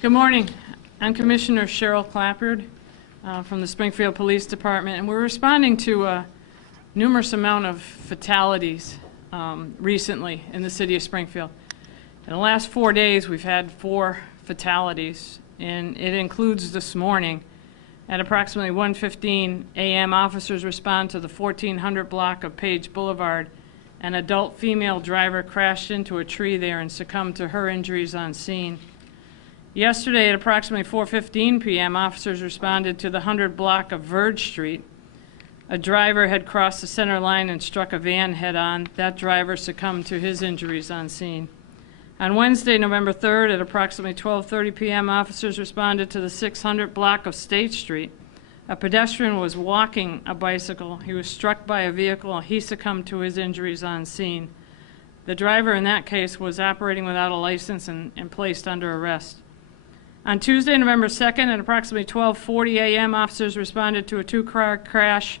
Good morning. I'm Commissioner Cheryl Clappard from the Springfield Police Department, and we're responding to a numerous amount of fatalities recently in the city of Springfield. In the last 4 days, we've had 4 fatalities, and it includes this morning. At approximately 1:15 a.m., officers respond to the 1400 block of Page Boulevard. An adult female driver crashed into a tree there and succumbed to her injuries on scene. Yesterday at approximately 4:15 p.m., officers responded to the 100 block of Verge Street. A driver had crossed the center line and struck a van head-on. That driver succumbed to his injuries on scene. On Wednesday, November 3rd, at approximately 12:30 p.m., officers responded to the 600 block of State Street. A pedestrian was walking a bicycle. He was struck by a vehicle. He succumbed to his injuries on scene. The driver in that case was operating without a license and placed under arrest. On Tuesday, November 2nd, at approximately 12:40 a.m., officers responded to a 2-car crash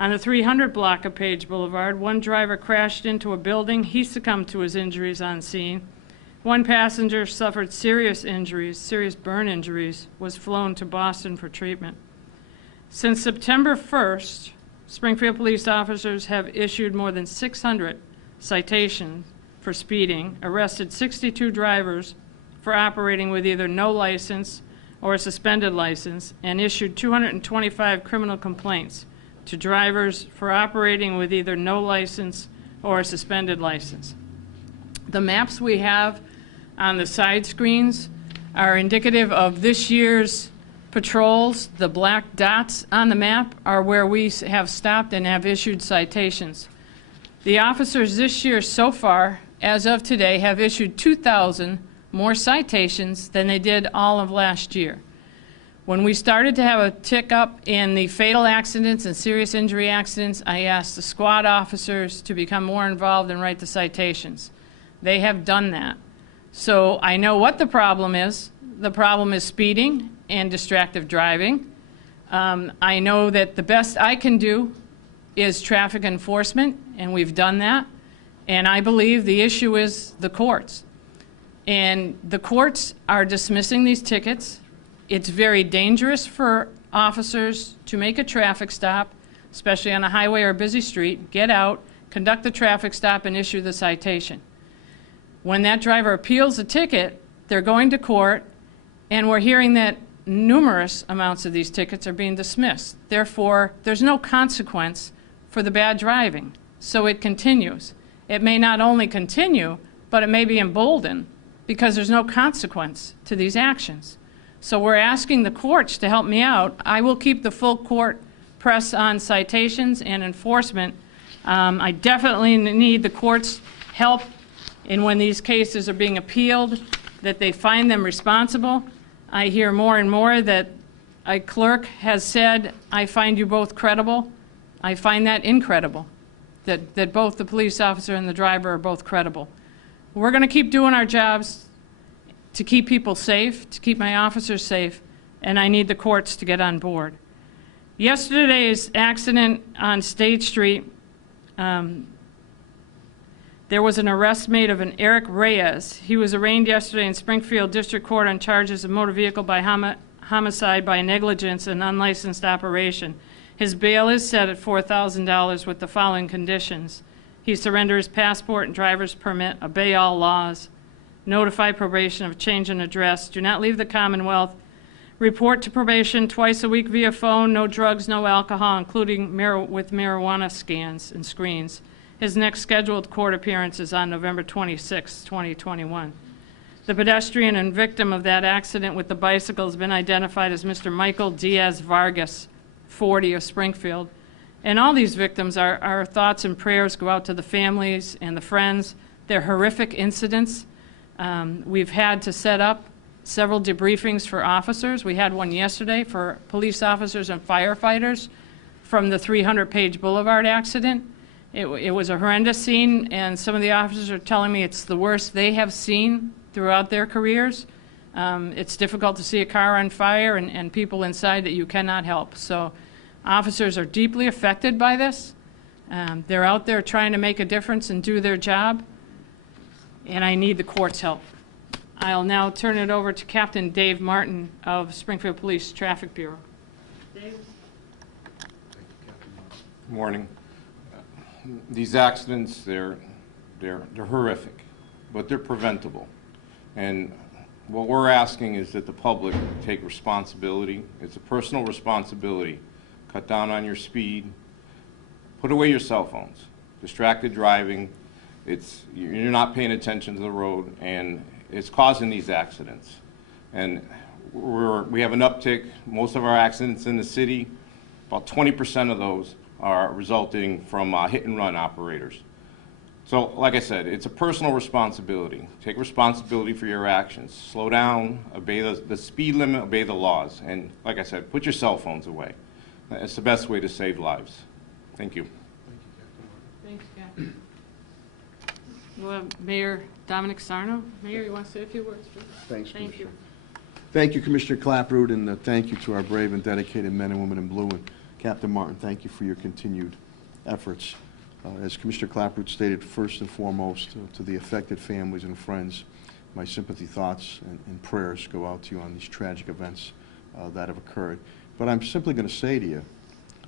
on the 300 block of Page Boulevard. One driver crashed into a building. He succumbed to his injuries on scene. One passenger suffered serious injuries, serious burn injuries, was flown to Boston for treatment. Since September 1st, Springfield police officers have issued more than 600 citations for speeding, arrested 62 drivers for operating with either no license or a suspended license, and issued 225 criminal complaints to drivers for operating with either no license or a suspended license. The maps we have on the side screens are indicative of this year's patrols. The black dots on the map are where we have stopped and have issued citations. The officers this year so far, as of today, have issued 2,000 more citations than they did all of last year. When we started to have a tick up in the fatal accidents and serious injury accidents, I asked the squad officers to become more involved and write the citations. They have done that. So I know what the problem is. The problem is speeding and distracted driving. I know that the best I can do is traffic enforcement, and we've done that. And I believe the issue is the courts. And the courts are dismissing these tickets. It's very dangerous for officers to make a traffic stop, especially on a highway or a busy street, get out, conduct the traffic stop, and issue the citation. When that driver appeals the ticket, they're going to court, and we're hearing that numerous amounts of these tickets are being dismissed. Therefore, there's no consequence for the bad driving, so it continues. It may not only continue, but it may be emboldened because there's no consequence to these actions. So we're asking the courts to help me out. I will keep the full court press on citations and enforcement. I definitely need the courts' help in when these cases are being appealed, that they find them responsible. I hear more and more that a clerk has said, I find you both credible. I find that incredible, that both the police officer and the driver are both credible. We're going to keep doing our jobs to keep people safe, to keep my officers safe, and I need the courts to get on board. Yesterday's accident on State Street, there was an arrest made of an Eric Reyes. He was arraigned yesterday in Springfield District Court on charges of motor vehicle by homicide by negligence and unlicensed operation. His bail is set at $4,000 with the following conditions. He surrender his passport and driver's permit, obey all laws, notify probation of change in address, do not leave the Commonwealth, report to probation twice a week via phone, no drugs, no alcohol, including with marijuana scans and screens. His next scheduled court appearance is on November 26, 2021. The pedestrian and victim of that accident with the bicycle has been identified as Mr. Michael Diaz Vargas, 40, of Springfield. And all these victims, our thoughts and prayers go out to the families and the friends. They're horrific incidents. We've had to set up several debriefings for officers. We had one yesterday for police officers and firefighters from the 300 Page Boulevard accident. It was a horrendous scene, and some of the officers are telling me it's the worst they have seen throughout their careers. It's difficult to see a car on fire and people inside that you cannot help. So officers are deeply affected by this. They're out there trying to make a difference and do their job, and I need the court's help. I'll now turn it over to Captain Dave Martin of Springfield Police Traffic Bureau. Dave? Good morning. These accidents, they're horrific, but they're preventable. And what we're asking is that the public take responsibility. It's a personal responsibility. Cut down on your speed. Put away your cell phones. Distracted driving. You're not paying attention to the road, and it's causing these accidents. And we have an uptick. Most of our accidents in the city, about 20% of those are resulting from hit-and-run operators. So, like I said, it's a personal responsibility. Take responsibility for your actions. Slow down, obey the speed limit, obey the laws. And, like I said, put your cell phones away. It's the best way to save lives. Thank you. Thanks, Captain. We'll have Mayor Dominic Sarno. Mayor, you want to say a few words, please? Thanks, Thank you. Thank you, Commissioner Clapprood, and thank you to our brave and dedicated men and women in blue. And Captain Martin, thank you for your continued efforts. As Commissioner Clapprood stated, first and foremost, to the affected families and friends, my sympathy, thoughts, and prayers go out to you on these tragic events that have occurred. But I'm simply going to say to you,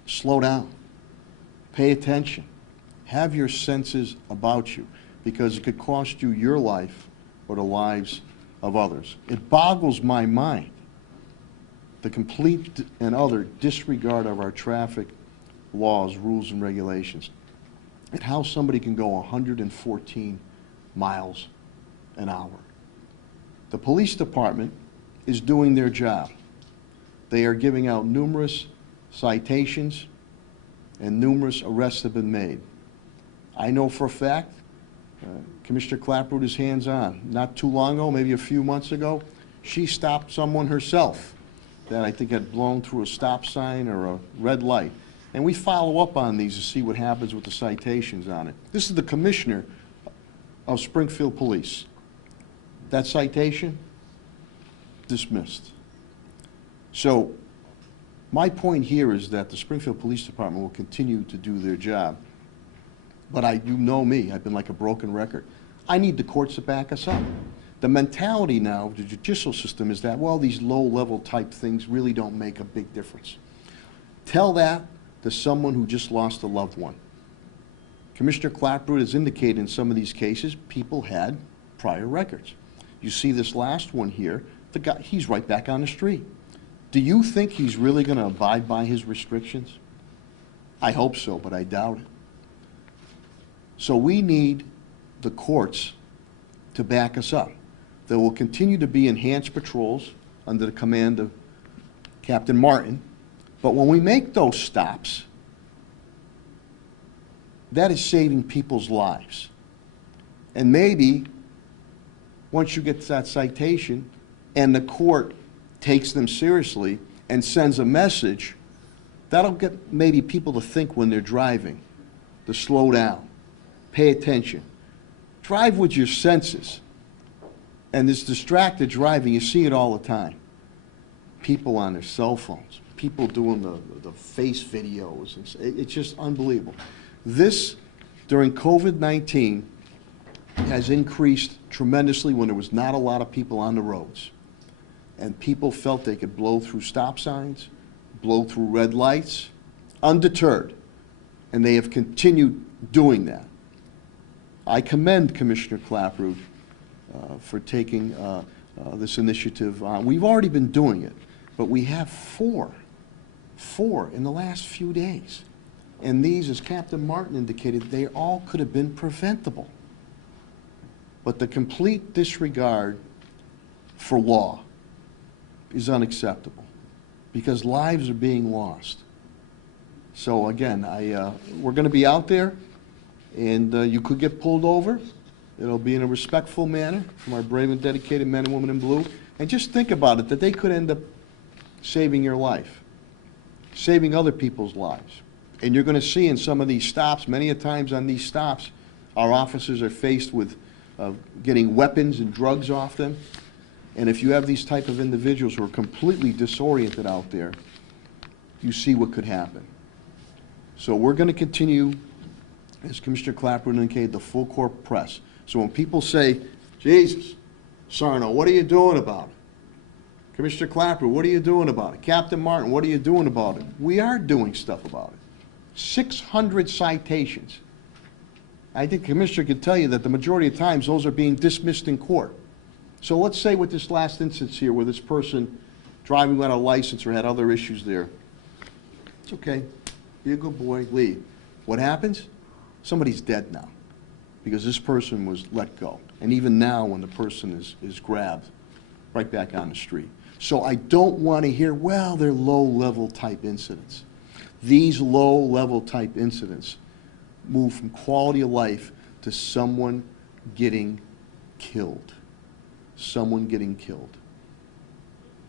slow down, pay attention, have your senses about you, because it could cost you your life or the lives of others. It boggles my mind, the complete and utter disregard of our traffic laws, rules, and regulations, and how somebody can go 114 miles an hour. The police department is doing their job. They are giving out numerous citations, and numerous arrests have been made. I know for a fact, Commissioner Clapprood is hands-on. Not too long ago, maybe a few months ago, she stopped someone herself that I think had blown through a stop sign or a red light. And we follow up on these to see what happens with the citations on it. This is the commissioner of Springfield Police. That citation, dismissed. So my point here is that the Springfield Police Department will continue to do their job. But you know me, I've been like a broken record. I need the courts to back us up. The mentality now of the judicial system is that, well, these low-level type things really don't make a big difference. Tell that to someone who just lost a loved one. Commissioner Clapprood has indicated in some of these cases, people had prior records. You see this last one here, the guy, he's right back on the street. Do you think he's really going to abide by his restrictions? I hope so, but I doubt it. So we need the courts to back us up. There will continue to be enhanced patrols under the command of Captain Martin, but when we make those stops, that is saving people's lives. And maybe once you get that citation and the court takes them seriously and sends a message, that'll get maybe people to think when they're driving, to slow down, pay attention. Drive with your senses. And this distracted driving, you see it all the time. People on their cell phones, people doing the face videos. It's just unbelievable. This, during COVID-19, has increased tremendously when there was not a lot of people on the roads. And people felt they could blow through stop signs, blow through red lights, undeterred. And they have continued doing that. I commend Commissioner Clapprood for taking this initiative on. We've already been doing it, but we have four in the last few days. And these, as Captain Martin indicated, they all could have been preventable. But the complete disregard for law is unacceptable because lives are being lost. So again, we're going to be out there, and you could get pulled over. It'll be in a respectful manner from our brave and dedicated men and women in blue. And just think about it, that they could end up saving your life, saving other people's lives. And you're going to see in some of these stops, many a times on these stops, our officers are faced with getting weapons and drugs off them. And if you have these type of individuals who are completely disoriented out there, you see what could happen. So we're going to continue, as Commissioner Clapprood indicated, the full court press. So when people say, Jesus, Sarno, what are you doing about it? Commissioner Clapper, what are you doing about it? Captain Martin, what are you doing about it? We are doing stuff about it. 600 citations. I think the Commissioner can tell you that the majority of times those are being dismissed in court. So let's say with this last instance here where this person driving without a license or had other issues there. It's okay. Be a good boy, leave. What happens? Somebody's dead now because this person was let go. And even now when the person is grabbed, right back on the street. So I don't want to hear, well, they're low-level type incidents. These low-level type incidents move from quality of life to someone getting killed. Someone getting killed.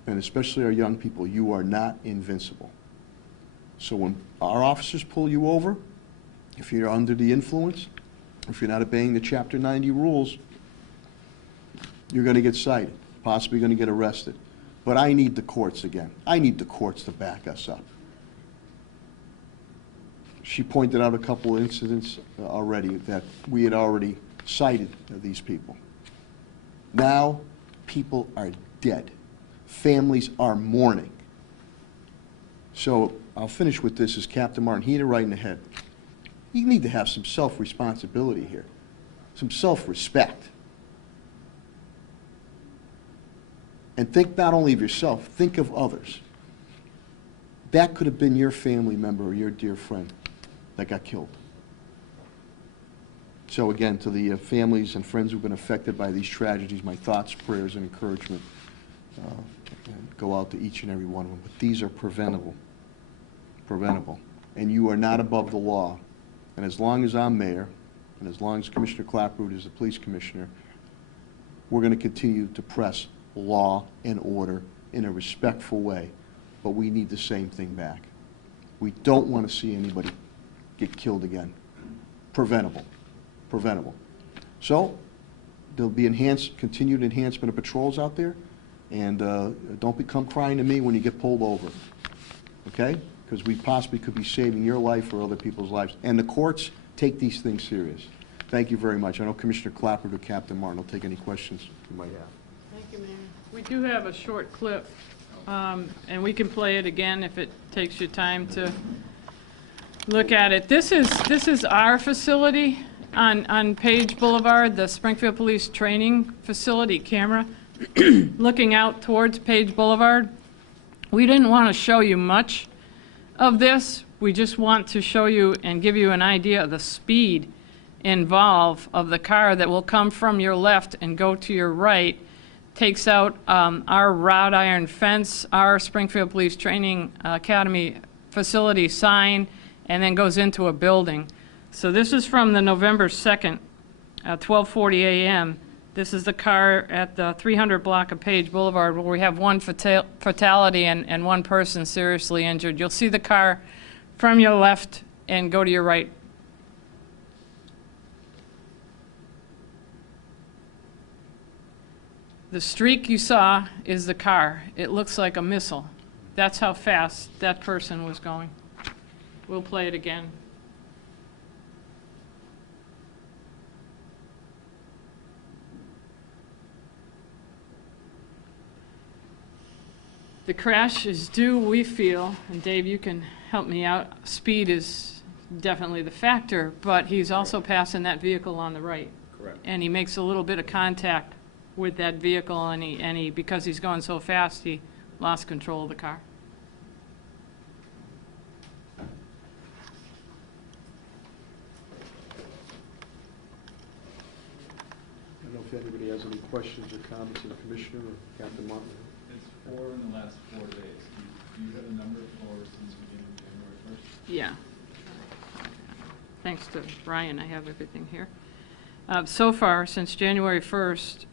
And especially our young people, you are not invincible. So when our officers pull you over, if you're under the influence, if you're not obeying the Chapter 90 rules, you're going to get cited, possibly going to get arrested. But I need the courts again. I need the courts to back us up. She pointed out a couple of incidents already that we had already cited these people. Now, people are dead. Families are mourning. So I'll finish with this as Captain Martin, he hit it right in the head. You need to have some self-responsibility here, some self-respect. And think not only of yourself, think of others. That could have been your family member or your dear friend that got killed. So again, to the families and friends who've been affected by these tragedies, my thoughts, prayers, and encouragement go out to each and every one of them. But these are preventable. Preventable. And you are not above the law. And as long as I'm mayor, and as long as Commissioner Clapper is the police commissioner, we're going to continue to press law and order in a respectful way. But we need the same thing back. We don't want to see anybody get killed again. Preventable. Preventable. So there'll be continued enhancement of patrols out there, and don't come crying to me when you get pulled over, okay? Because we possibly could be saving your life or other people's lives. And the courts take these things serious. Thank you very much. I know Commissioner Clapper or Captain Martin will take any questions you might have. Thank you, Mayor. We do have a short clip, and we can play it again if it takes you time to look at it. This is our facility on Page Boulevard, the Springfield Police Training Facility camera, looking out towards Page Boulevard. We didn't want to show you much of this. We just want to show you and give you an idea of the speed involved of the car that will come from your left and go to your right, takes out our wrought iron fence, our Springfield Police Training Academy facility sign, and then goes into a building. So this is from the November 2nd, 12:40 a.m. This is the car at the 300 block of Page Boulevard where we have one fatality and one person seriously injured. You'll see the car from your left and go to your right. The streak you saw is the car. It looks like a missile. That's how fast that person was going. We'll play it again. The crash is due, we feel, and Dave, you can help me out. Speed is definitely the factor, but he's also passing that vehicle on the right. Correct. And he makes a little bit of contact with that vehicle, and he because he's going so fast, he lost control of the car. I don't know if anybody has any questions or comments of the Commissioner or Captain Martin. It's 4 in the last 4 days. Do you have a number for since the beginning of January 1st? Yeah. Thanks to Brian, I have everything here. So far, since January 1st,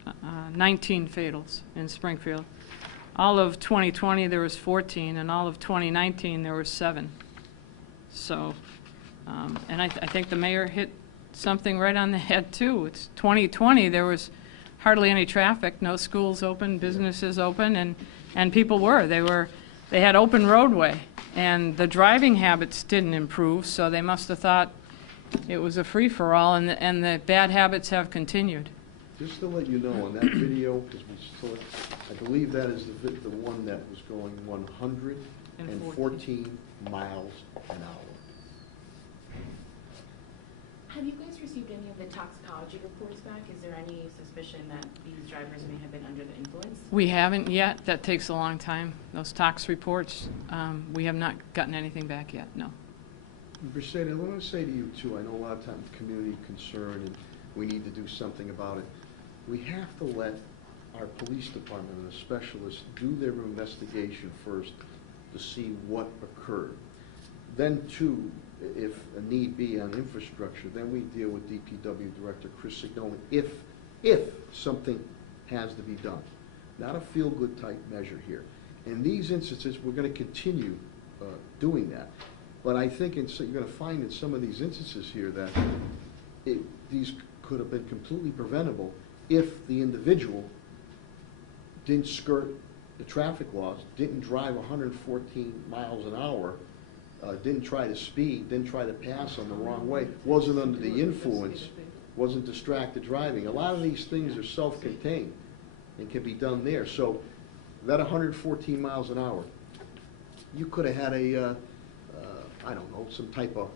19 fatals in Springfield. All of 2020, there was 14, and all of 2019, there were 7. So, and I think the mayor hit something right on the head, too. It's 2020, there was hardly any traffic, no schools open, businesses open, and people they had open roadway, and the driving habits didn't improve, so they must have thought it was a free-for-all, and the bad habits have continued. Just to let you know, on that video, because we saw it, I believe that is the one that was going 114 miles an hour. Have you guys received any of the toxicology reports back? Is there any suspicion that these drivers may have been under the influence? We haven't yet. That takes a long time. Those tox reports, we have not gotten anything back yet, no. Mercedes, I want to say to you too, I know a lot of times community concern and we need to do something about it. We have to let our police department and the specialists do their investigation first to see what occurred. Then too, if a need be on infrastructure, then we deal with DPW Director Chris Signoli if something has to be done. Not a feel-good type measure here. In these instances, we're going to continue doing that. But I think you're going to find in some of these instances here that these could have been completely preventable if the individual didn't skirt the traffic laws, didn't drive 114 miles an hour, didn't try to speed, didn't try to pass on the wrong way, wasn't under the influence, wasn't distracted driving. A lot of these things are self-contained and can be done there. So that 114 miles an hour, you could have had a, I don't know, some type of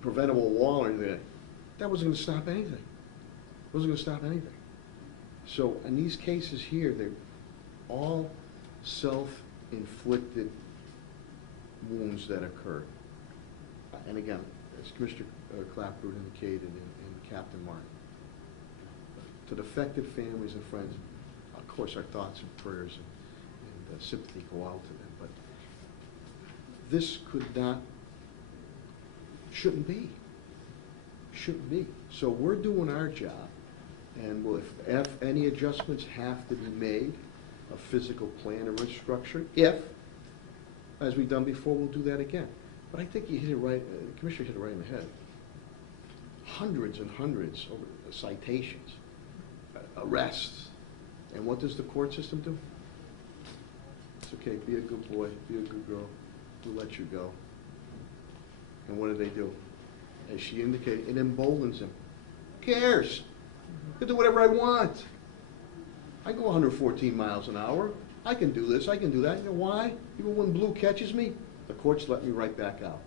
preventable law in there. That wasn't going to stop anything. It wasn't going to stop anything. So in these cases here, they're all self-inflicted wounds that occurred. And again, as Commissioner Clapper indicated and Captain Martin, to the affected families and friends, of course our thoughts and prayers and sympathy go out to them, but this shouldn't be. So we're doing our job, and if any adjustments have to be made, a physical plan or risk structure, as we've done before, we'll do that again. But I think you hit it right, the Commissioner hit it right in the head. Hundreds and hundreds of citations, arrests, and what does the court system do? It's okay, be a good boy, be a good girl, we'll let you go. And what do? As she indicated, it emboldens him. Who cares? I can do whatever I want. I go 114 miles an hour. I can do this, I can do that. You know why? Even when blue catches me, the courts let me right back out.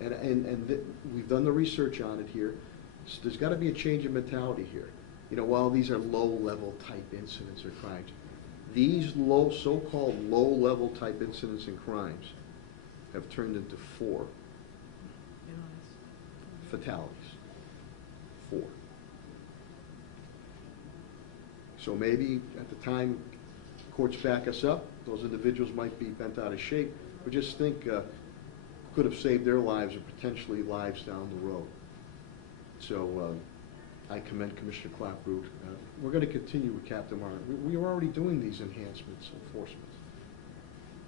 And we've done the research on it here. So there's got to be a change in mentality here. You know, while these are low-level type incidents or crimes, these so-called low-level type incidents and crimes have turned into 4 fatalities. 4. So maybe at the time courts back us up, those individuals might be bent out of shape, but just think could have saved their lives or potentially lives down the road. So I commend Commissioner Clapper. We're going to continue with Captain Martin. We are already doing these enhancements, enforcements.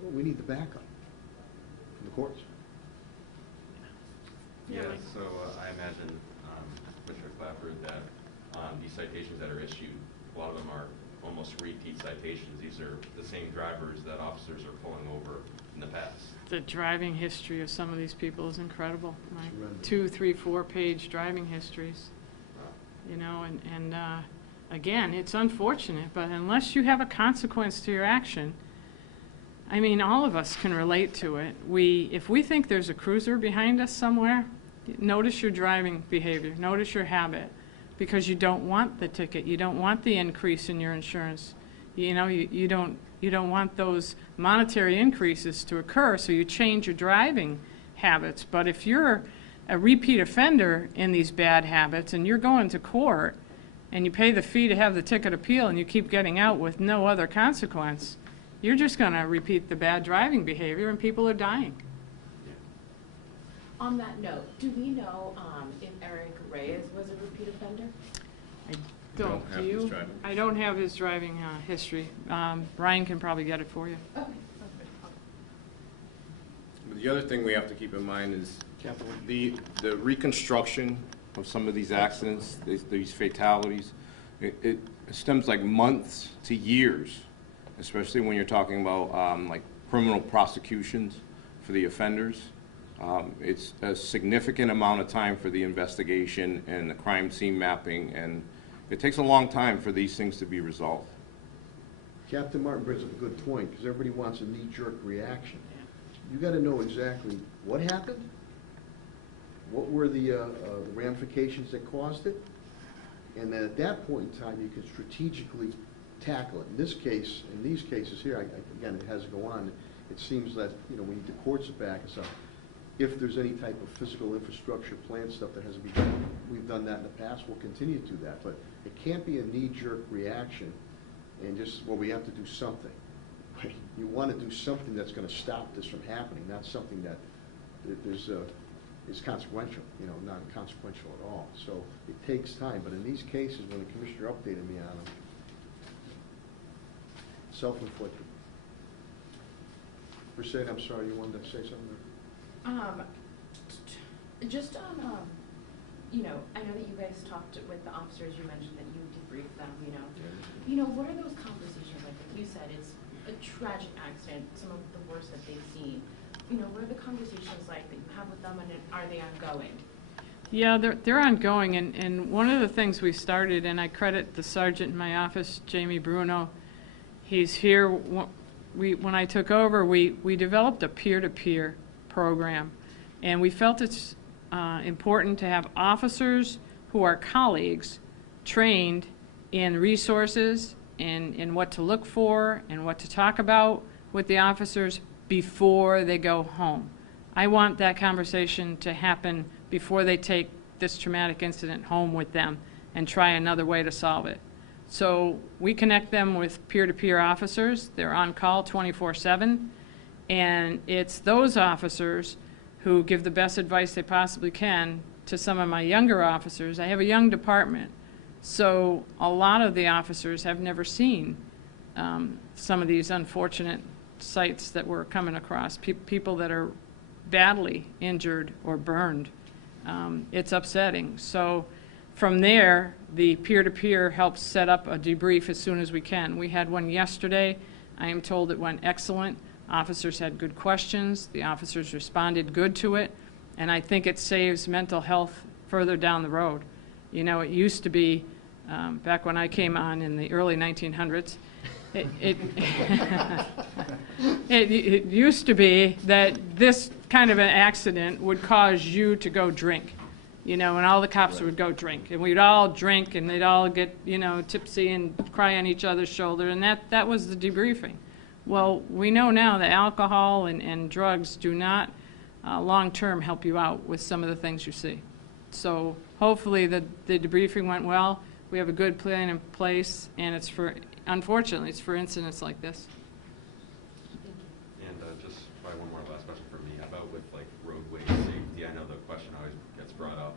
Well, we need the backup from the courts. Yeah, so I imagine, Commissioner Clapper, that these citations that are issued, a lot of them are almost repeat citations. These are the same drivers that officers are pulling over in the past. The driving history of some of these people is incredible. Like Tremendous. 2, 3, 4-page driving histories. Wow. You know, and again, it's unfortunate, but unless you have a consequence to your action, I mean, all of us can relate to it. If we think there's a cruiser behind us somewhere, notice your driving behavior, notice your habit, because you don't want the ticket, you don't want the increase in your insurance. You know, you don't want those monetary increases to occur, so you change your driving habits. But if you're a repeat offender in these bad habits and you're going to court and you pay the fee to have the ticket appeal and you keep getting out with no other consequence, you're just going to repeat the bad driving behavior and people are dying. On that note, do we know if Eric Reyes was a repeat offender? I don't. Do you? I don't have his driving history. Ryan can probably get it for you. Okay. But the other thing we have to keep in mind is the reconstruction of some of these accidents, these fatalities, it stems like months to years, especially when you're talking about like criminal prosecutions for the offenders. It's a significant amount of time for the investigation and the crime scene mapping and It takes a long time for these things to be resolved. Captain Martin brings up a good point, because everybody wants a knee-jerk reaction. You got to know exactly what happened, what were the ramifications that caused it, and then at that point in time, you can strategically tackle it. In this case, in these cases here, again, it has to go on. It seems that, you know, we need the courts to back us up. If there's any type of physical infrastructure plan stuff that has to be done, we've done that in the past, we'll continue to do that. But it can't be a knee-jerk reaction and just, well, we have to do something. You want to do something that's going to stop this from happening, not something that is consequential, you know, not consequential at all. So it takes time. But in these cases, when the commissioner updated me on them, self-inflicted. Mercedes, I'm sorry, you wanted to say something? Just on, you know, I know that you guys talked with the officers, you mentioned that you debriefed them, you know. You know, what are those conversations like? Like you said, it's a tragic accident, some of the worst that they've seen. You know, what are the conversations like that you have with them, and are they ongoing? Yeah, they're ongoing, and one of the things we started, and I credit the sergeant in my office, Jamie Bruno, he's here. When I took over, we developed a peer-to-peer program, and we felt it's important to have officers who are colleagues trained in resources and in what to look for and what to talk about with the officers before they go home. I want that conversation to happen before they take this traumatic incident home with them and try another way to solve it. So we connect them with peer-to-peer officers. They're on call 24/7, and it's those officers who give the best advice they possibly can to some of my younger officers. I have a young department, so a lot of the officers have never seen some of these unfortunate sights that we're coming across, people that are badly injured or burned. It's upsetting. So from there, the peer-to-peer helps set up a debrief as soon as we can. We had one yesterday. I am told it went excellent. Officers had good questions. The officers responded good to it. And I think it saves mental health further down the road. You know, it used to be, back when I came on in the early 1900s, it used to be that this kind of an accident would cause you to go drink, you know, and all the cops would go drink. And we'd all drink, and they'd all get, you know, tipsy and cry on each other's shoulder, and that was the debriefing. Well, we know now that alcohol and drugs do not long-term help you out with some of the things you see. So hopefully the debriefing went well. We have a good plan in place, and it's unfortunately, it's for incidents like this. And just probably one more last question for me. How about with like roadway safety? I know the question always gets brought up.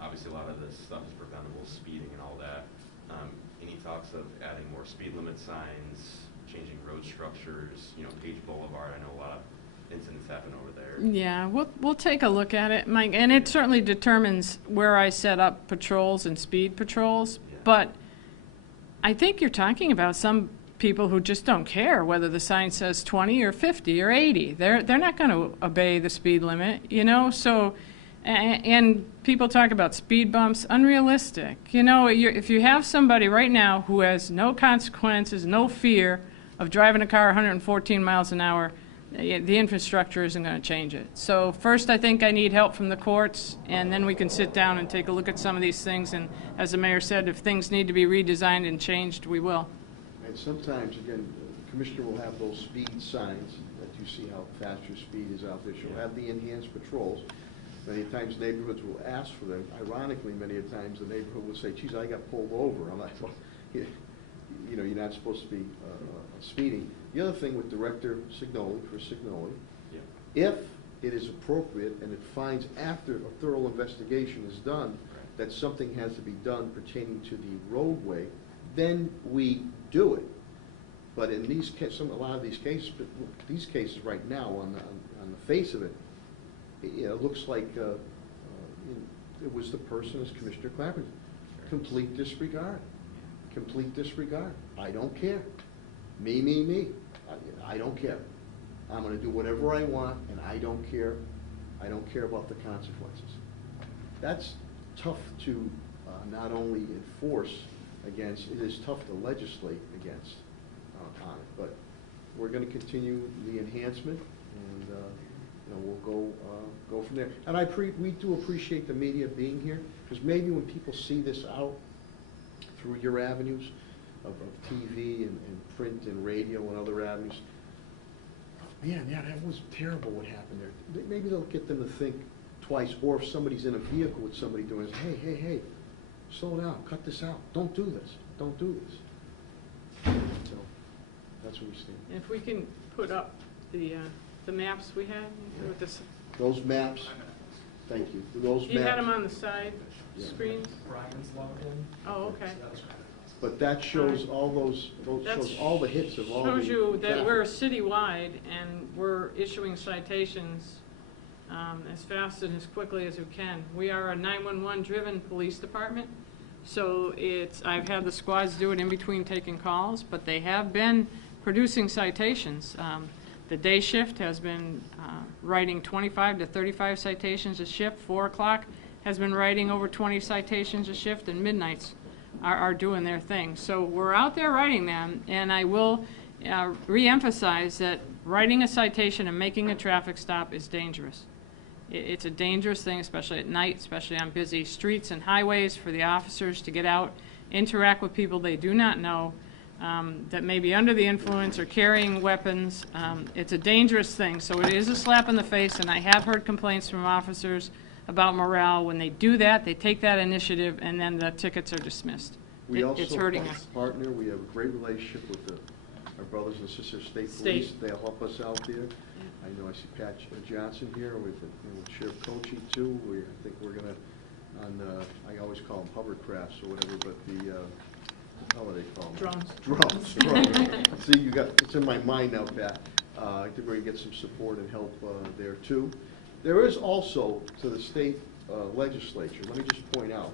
Obviously, a lot of this stuff is preventable, speeding and all that. Any talks of adding more speed limit signs, changing road structures? You know, Page Boulevard, I know a lot of incidents happen over there. Yeah, we'll take a look at it, Mike, and it certainly determines where I set up patrols and speed patrols. Yeah. But I think you're talking about some people who just don't care whether the sign says 20 or 50 or 80. They're not going to obey the speed limit, you know. So, and people talk about speed bumps, unrealistic. You know, if you have somebody right now who has no consequences, no fear of driving a car 114 miles an hour, the infrastructure isn't going to change it. So first, I think I need help from the courts, and then we can sit down and take a look at some of these things. And as the mayor said, if things need to be redesigned and changed, we will. And sometimes, again, the commissioner will have those speed signs that you see how fast your speed is out there. She'll have the enhanced patrols. Many times neighborhoods will ask for them. Ironically, many of times the neighborhood will say, geez, I got pulled over. I'm like, well, you know, you're not supposed to be speeding. The other thing with Director Signoli, Chris Signoli, if it is appropriate and it finds after a thorough investigation is done that something has to be done pertaining to the roadway, then we do it. But in these cases, a lot of these cases right now, on the face of it, it looks like it was the person, as Commissioner Clapper, complete disregard. Complete disregard. I don't care. Me. I don't care. I'm going to do whatever I want, and I don't care. I don't care about the consequences. That's tough to not only enforce, against. It is tough to legislate against on it, but we're going to continue the enhancement, and you know, we'll go from there. And we do appreciate the media being here, because maybe when people see this out through your avenues of TV and print and radio and other avenues, man, yeah, that was terrible what happened there. Maybe they'll get them to think twice, or if somebody's in a vehicle with somebody doing this, hey, slow down, cut this out, don't do this, don't do this. So that's what we stand. If we can put up the maps we had with this. Those maps, thank you. Those maps. You had them on the side Yeah. screens? Brian's logged in. Oh, okay. But that shows all those shows all the hits of all the Shows you that traffic. we're citywide and we're issuing citations as fast and as quickly as we can. We are a 911 driven police department, so I've had the squads do it in between taking calls, but they have been producing citations. The day shift has been writing 25 to 35 citations a shift. 4 o'clock has been writing over 20 citations a shift, and midnights are doing their thing. So we're out there writing them, and I will re-emphasize that writing a citation and making a traffic stop is dangerous. It's a dangerous thing, especially at night, especially on busy streets and highways, for the officers to get out, interact with people they do not know, that may be under the influence or carrying weapons. It's a dangerous thing, so it is a slap in the face, and I have heard complaints from officers about morale. When they do that, they take that initiative, and then the tickets are dismissed. We also It's hurting us. partner. We have a great relationship with our brothers and sisters, state police. They'll help us out there. I know I see Pat Johnson here with Sheriff Coachy too. I think we're gonna I always call them hovercrafts or whatever, but how do they call them? Drones. Drones. See, it's in my mind now, Pat. I think we're gonna get some support and help there too. There is also, to the state legislature, let me just point out,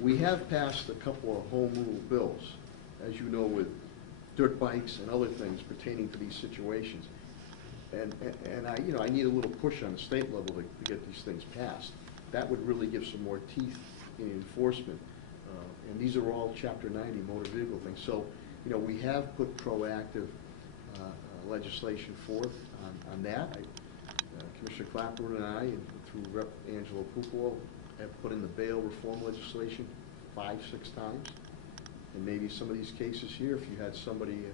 we have passed a couple of home rule bills, as you know, with dirt bikes and other things pertaining to these situations. And I need a little push on the state level to get these things passed. That would really give some more teeth in enforcement. And these are all Chapter 90 motor vehicle things. So, we have put proactive legislation forth on that. Commissioner Clapper and I, and through Rep. Angelo Pupolo, have put in the bail reform legislation 5-6 times. And maybe some of these cases here, if you had somebody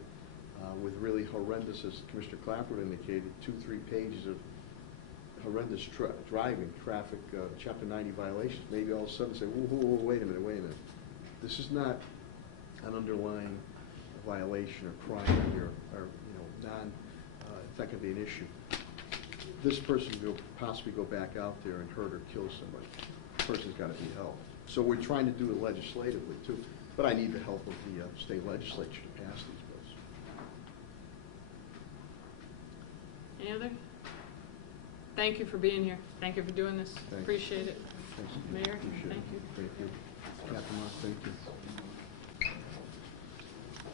with really horrendous, as Commissioner Clapper indicated, 2-3 pages of horrendous driving, traffic, Chapter 90 violations, maybe all of a sudden say, whoa, wait a minute. This is not an underlying violation or crime or it's not going to be an issue. This person could possibly go back out there and hurt or kill somebody. The person's got to be held. So we're trying to do it legislatively too, but I need the help of the state legislature to pass these bills. Any other? Thank you for being here. Thank you for doing this. Thanks. Appreciate it. Thanks. Mayor, Appreciate thank it. you. Thank you. Captain Moss, thank you.